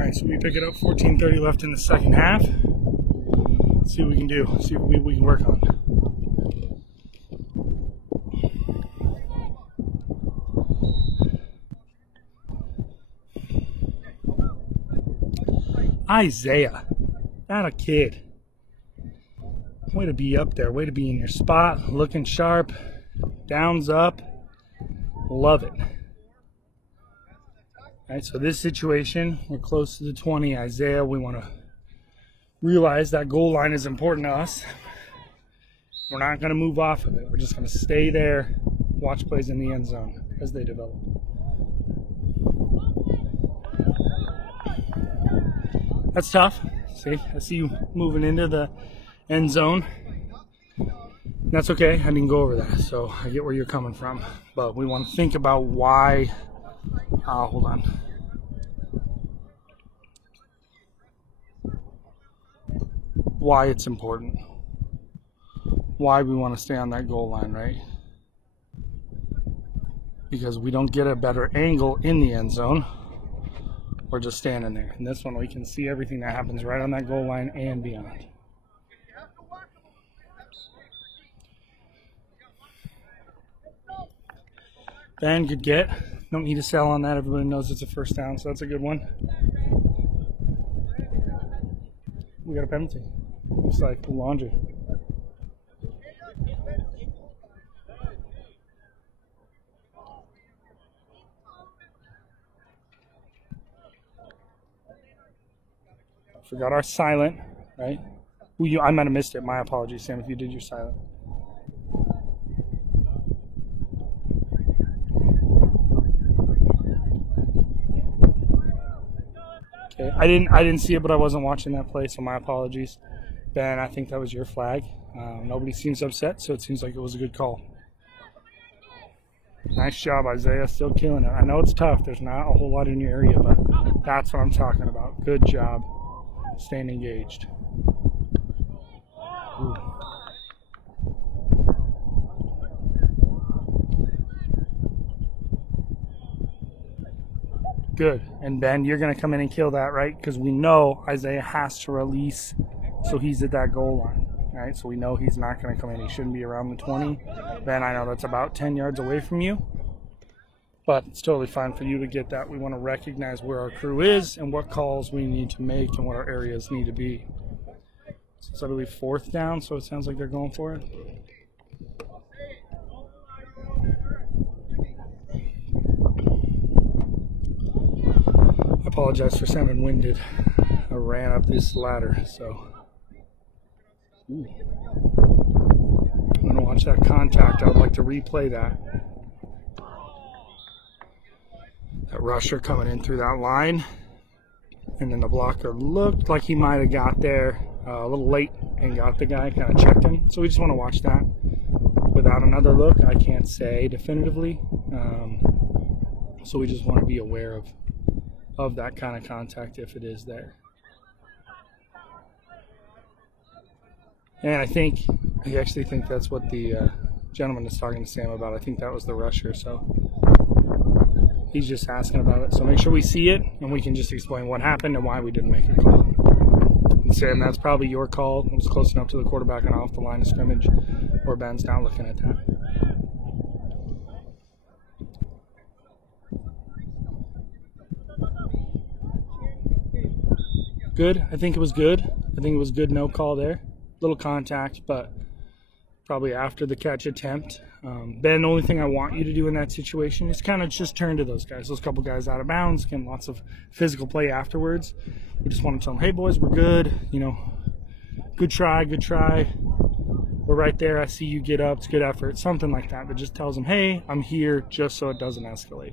All right, so we pick it up, 14:30 left in the second half. Let's see what we can do, see what we can work on. Isaiah, not a kid. Way to be up there, way to be in your spot, looking sharp, downs up, love it. All right, so this situation, we're close to the 20. Isaiah, we want to realize that goal line is important to us. We're not going to move off of it. We're just going to stay there, watch plays in the end zone as they develop. That's tough. See, I see you moving into the end zone. That's okay. I didn't go over that, so I get where you're coming from. But we want to think about why. Hold on. Why it's important. Why we want to stay on that goal line, right? Because we don't get a better angle in the end zone. We're just standing there. And this one, we can see everything that happens right on that goal line and beyond. Ben, good get. Don't need to sell on that. Everybody knows it's a first down, so that's a good one. We got a penalty. Looks like laundry. Forgot our silent, right? I might have missed it. My apologies, Sam, if you did your silent. Okay, I didn't see it, but I wasn't watching that play, so my apologies. Ben, I think that was your flag. Nobody seems upset, so it seems like it was a good call. Nice job, Isaiah. Still killing it. I know it's tough. There's not a whole lot in your area, but that's what I'm talking about. Good job. Staying engaged. Ooh. Good. And Ben, you're going to come in and kill that, right? Because we know Isaiah has to release, so he's at that goal line. Right? So we know he's not going to come in. He shouldn't be around the 20. Ben, I know that's about 10 yards away from you. But it's totally fine for you to get that. We want to recognize where our crew is and what calls we need to make and what our areas need to be. So I believe fourth down, so it sounds like they're going for it. I apologize for sounding winded. I ran up this ladder, so. Ooh. I'm going to watch that contact. I would like to replay that. That rusher coming in through that line. And then the blocker looked like he might have got there a little late and got the guy, kind of checked him. So we just want to watch that. Without another look, I can't say definitively. So we just want to be aware of that kind of contact if it is there. And I actually think that's what the gentleman is talking to Sam about. I think that was the rusher, so he's just asking about it. So make sure we see it, and we can just explain what happened and why we didn't make a call. And Sam, that's probably your call. It was close enough to the quarterback and off the line of scrimmage where Ben's not looking at that. Good. I think it was good. I think it was good no call there. Little contact, but probably after the catch attempt. Ben, the only thing I want you to do in that situation is kind of just turn to those guys, those couple guys out of bounds, getting lots of physical play afterwards. We just want to tell them, hey, boys, we're good. Good try, good try. We're right there. I see you get up. It's good effort. Something like that. That just tells them, hey, I'm here, just so it doesn't escalate.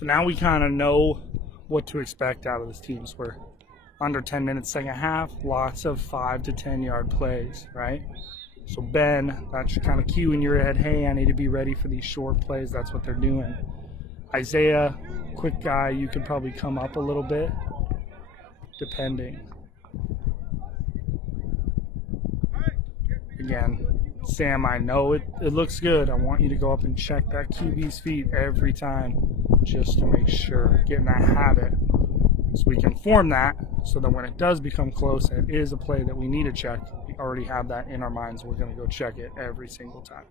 So now we kind of know what to expect out of this team. So we're under 10 minutes second half, lots of 5 to 10 yard plays, right? So Ben, that should kind of cue in your head, hey, I need to be ready for these short plays. That's what they're doing. Isaiah, quick guy, you could probably come up a little bit, depending. Again, Sam, I know it looks good. I want you to go up and check that QB's feet every time just to make sure, get in that habit. So we can form that so that when it does become close and it is a play that we need to check, we already have that in our minds. We're going to go check it every single time.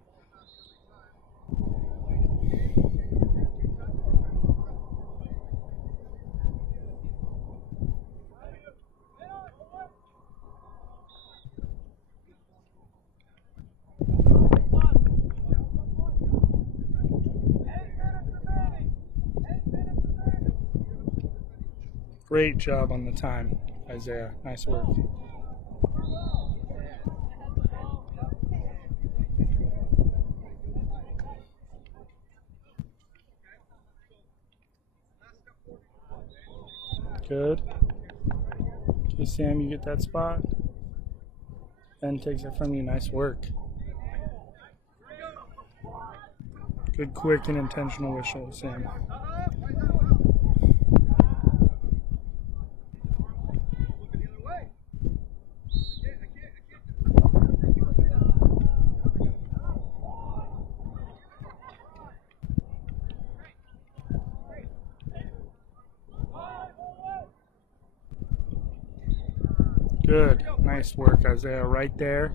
Great job on the time, Isaiah. Nice work. Good. Okay, Sam, you get that spot. Ben takes it from you. Nice work. Good, quick, and intentional whistle, Sam. Good. Nice work, Isaiah. Right there.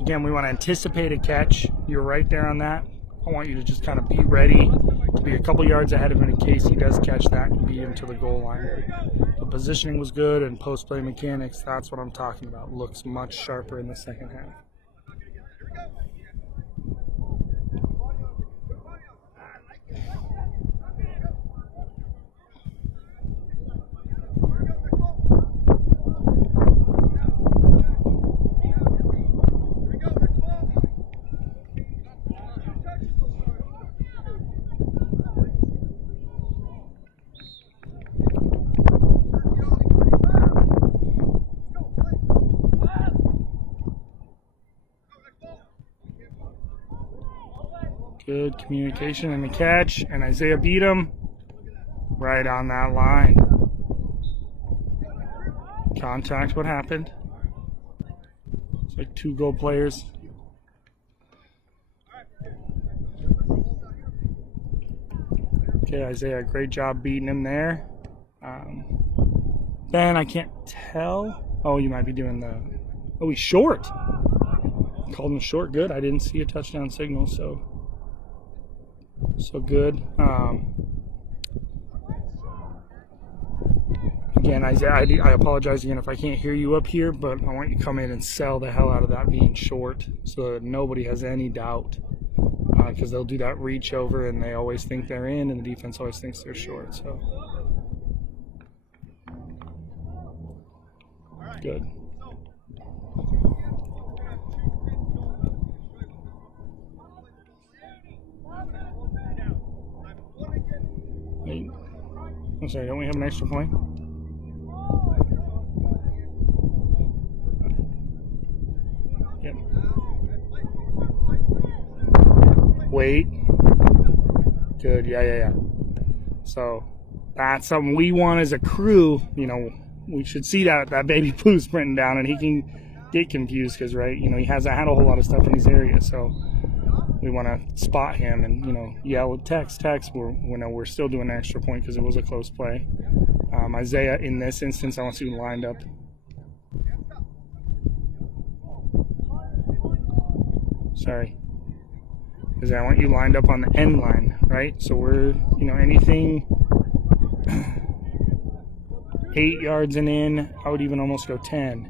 Again, we want to anticipate a catch. You're right there on that. I want you to just kind of be ready to be a couple yards ahead of him in case he does catch that and be into the goal line. The positioning was good, and post-play mechanics, that's what I'm talking about. Looks much sharper in the second half. Good communication and the catch, and Isaiah beat him right on that line. Contact, what happened? It's like 2 goal players. Okay, Isaiah, great job beating him there. Ben, I can't tell. Oh, you might be doing the... Oh, he's short. Called him short. Good. I didn't see a touchdown signal, so good. Again, Isaiah, I apologize again if I can't hear you up here, but I want you to come in and sell the hell out of that being short so that nobody has any doubt, because they'll do that reach over and they always think they're in, and the defense always thinks they're short. So good. I'm sorry, don't we have an extra point? Yep. Wait. Good, yeah. So that's something we want as a crew. You know, we should see that baby Pooh sprinting down, and he can get confused because, right, you know, he hasn't had a whole lot of stuff in his area. So we want to spot him and, you know, yell, text. We're still doing an extra point because it was a close play. Isaiah, in this instance, I want to see him lined up. Sorry. Isaiah, I want you lined up on the end line, right? So we're, you know, anything 8 yards and in, I would even almost go 10,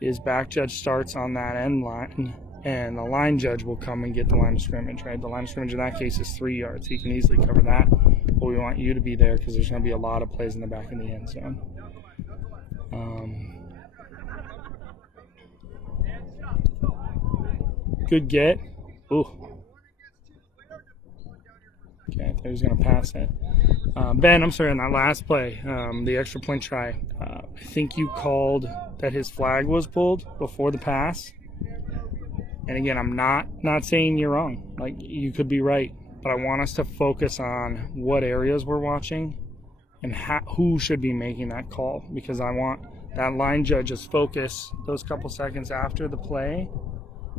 is back judge starts on that end line. And the line judge will come and get the line of scrimmage, right? The line of scrimmage in that case is 3 yards. He can easily cover that. But we want you to be there because there's going to be a lot of plays in the back of the end zone. Good get. Ooh. Okay, I thought he was going to pass it. Ben, I'm sorry, on that last play, the extra point try, I think you called that his flag was pulled before the pass. And again, I'm not saying you're wrong. Like, you could be right. But I want us to focus on what areas we're watching and who should be making that call. Because I want that line judge's focus those couple seconds after the play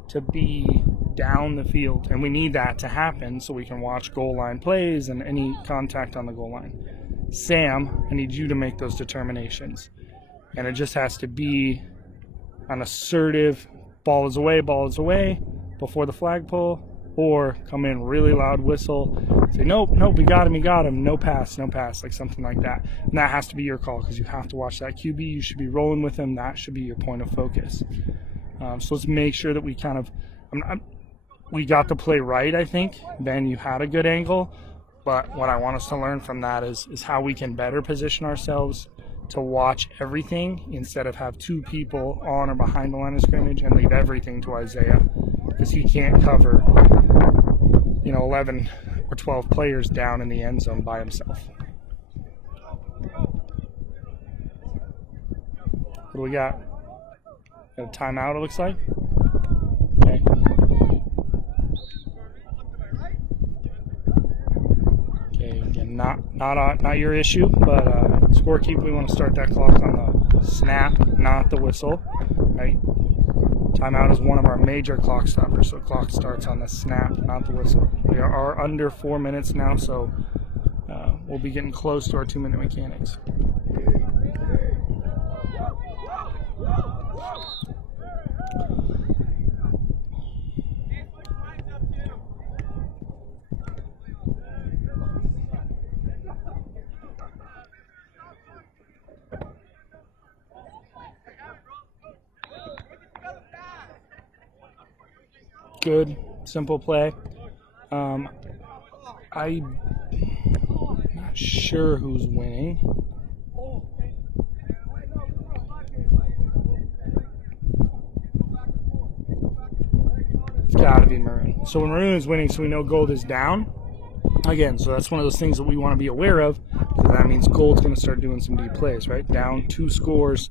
to be down the field. And we need that to happen so we can watch goal line plays and any contact on the goal line. Sam, I need you to make those determinations. And it just has to be an assertive ball is away before the flagpole, or come in really loud whistle, say nope, we got him, no pass, like something like that. And that has to be your call because you have to watch that QB. You should be rolling with him. That should be your point of focus. So let's make sure that we kind of we got the play right. I think Ben, you had a good angle, but what I want us to learn from that is how we can better position ourselves to watch everything instead of have two people on or behind the line of scrimmage and leave everything to Isaiah, because he can't cover 11 or 12 players down in the end zone by himself. What do we got? Got a timeout, it looks like. Okay. Okay, again, not your issue, but scorekeep, we want to start that clock on the snap, not the whistle, right? Timeout is one of our major clock stoppers, so clock starts on the snap, not the whistle. We are under 4 minutes now, so we'll be getting close to our 2-minute mechanics. Good, simple play. I'm not sure who's winning. It's got to be Maroon. So when Maroon is winning, so we know Gold is down. Again, so that's one of those things that we want to be aware of, because that means Gold's going to start doing some deep plays, right? Down 2 scores.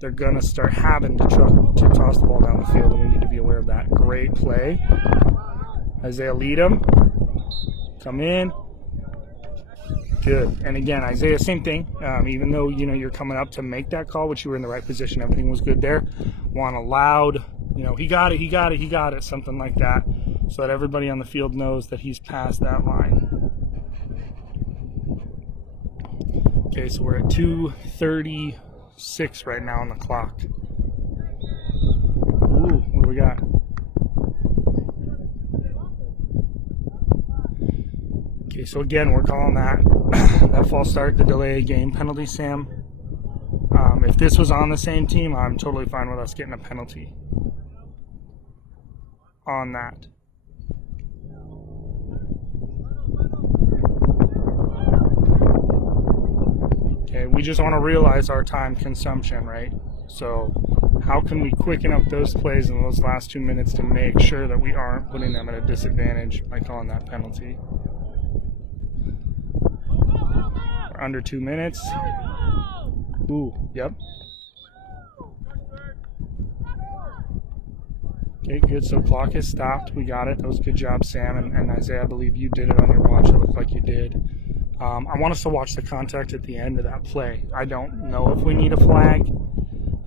They're going to start having to toss the ball down the field, and we need to be aware of that. Great play. Isaiah lead him. Come in. Good. And again, Isaiah, same thing. Even though, you're coming up to make that call, which you were in the right position, everything was good there. Want a loud, he got it, something like that, so that everybody on the field knows that he's past that line. Okay, so we're at 2:36 right now on the clock. Ooh, what do we got? Okay, so again, we're calling that false start, the delay of game penalty, Sam. If this was on the same team, I'm totally fine with us getting a penalty on that. Okay, we just want to realize our time consumption, right? So how can we quicken up those plays in those last 2 minutes to make sure that we aren't putting them at a disadvantage by calling that penalty? We're under 2 minutes. Ooh, yep. Okay, good. So clock is stopped. We got it. That was a good job, Sam. And Isaiah, I believe you did it on your watch. It looked like you did. I want us to watch the contact at the end of that play. I don't know if we need a flag.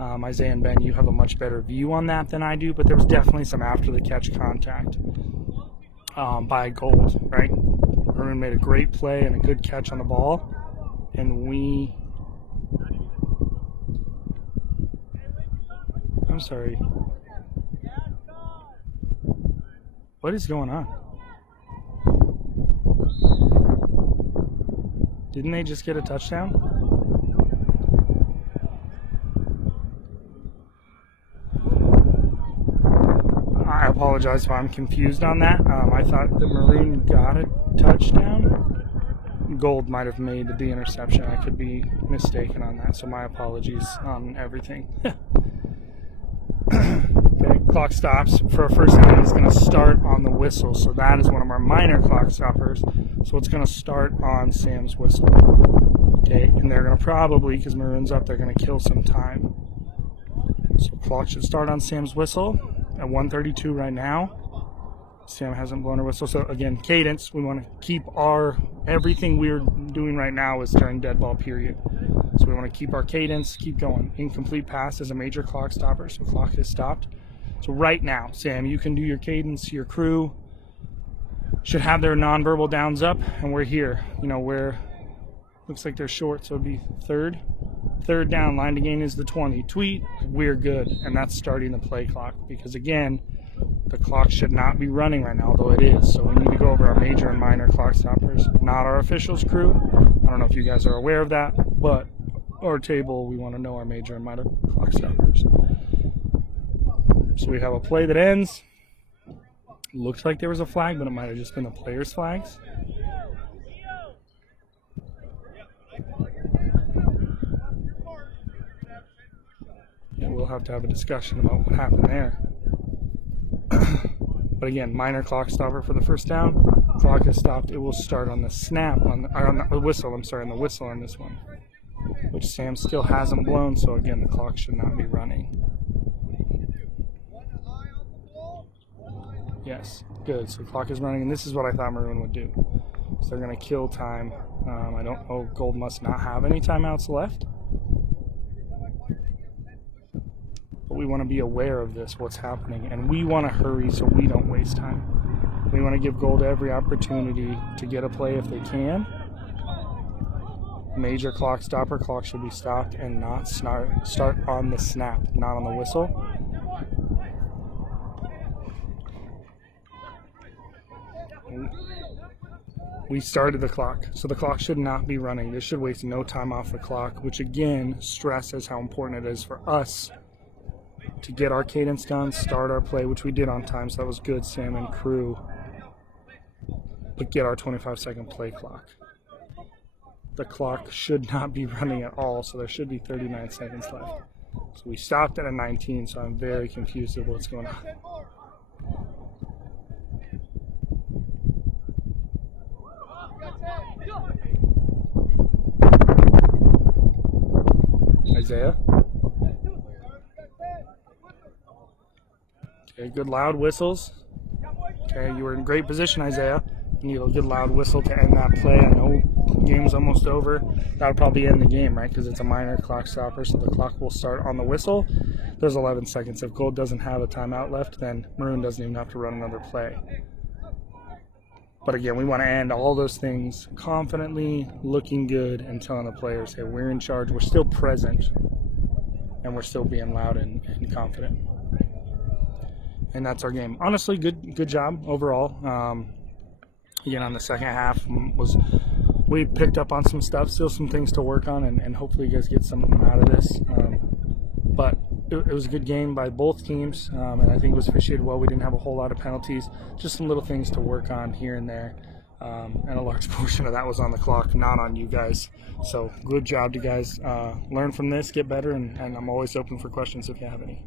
Isaiah and Ben, you have a much better view on that than I do, but there was definitely some after the catch contact by Gold, right? Maroon made a great play and a good catch on the ball, and I'm sorry. What is going on? Didn't they just get a touchdown? I apologize if I'm confused on that. I thought that Maroon got a touchdown. Gold might have made the interception. I could be mistaken on that, so my apologies on everything. Okay, clock stops. For our first down, it's going to start on the whistle, so that is one of our minor clock stoppers. So it's going to start on Sam's whistle. Okay, and they're going to probably, because Maroon's up, they're going to kill some time. So clock should start on Sam's whistle at 1:32 right now. Sam hasn't blown her whistle. So again, cadence, we want to keep everything we're doing right now is during dead ball period. So we want to keep our cadence, keep going. Incomplete pass is a major clock stopper, so clock is stopped. So right now, Sam, you can do your cadence. Your crew should have their nonverbal downs up, and we're here. You know, looks like they're short, so it'd be third down. Line to gain is the 20. Tweet, we're good, and that's starting the play clock, because again, the clock should not be running right now, although it is. So we need to go over our major and minor clock stoppers, not our officials crew. I don't know if you guys are aware of that, but our table, we want to know our major and minor clock stoppers. So we have a play that ends. Looks like there was a flag, but it might have just been the players' flags. Yeah, we'll have to have a discussion about what happened there. But again, minor clock stopper for the first down. Clock is stopped. It will start on the snap, on the whistle. I'm sorry, on the whistle on this one, which Sam still hasn't blown. So again, the clock should not be running. Yes, good. So the clock is running, and this is what I thought Maroon would do. So they're going to kill time. I don't know. Gold must not have any timeouts left. But we want to be aware of this, what's happening, and we want to hurry so we don't waste time. We want to give Gold every opportunity to get a play if they can. Major clock stopper. Clock should be stopped and not start on the snap, not on the whistle. We started the clock, so the clock should not be running. This should waste no time off the clock, which again stresses how important it is for us to get our cadence done, start our play, which we did on time, so that was good, Sam and crew, but get our 25-second play clock. The clock should not be running at all, so there should be 39 seconds left. So we stopped at a 19, so I'm very confused of what's going on. Isaiah. Okay, good loud whistles. Okay, you were in great position, Isaiah. You need a good loud whistle to end that play. I know the game's almost over. That would probably end the game, right? Because it's a minor clock stopper, so the clock will start on the whistle. There's 11 seconds. If Gold doesn't have a timeout left, then Maroon doesn't even have to run another play. But again, we want to end all those things confidently, looking good, and telling the players, hey, we're in charge, we're still present, and we're still being loud and confident. And that's our game. Honestly, good job overall. Again, on the second half, we picked up on some stuff, still some things to work on, and hopefully you guys get something out of this. But it was a good game by both teams, and I think it was officiated well. We didn't have a whole lot of penalties, just some little things to work on here and there, and a large portion of that was on the clock, not on you guys. So good job to you guys. Learn from this, get better, and I'm always open for questions if you have any.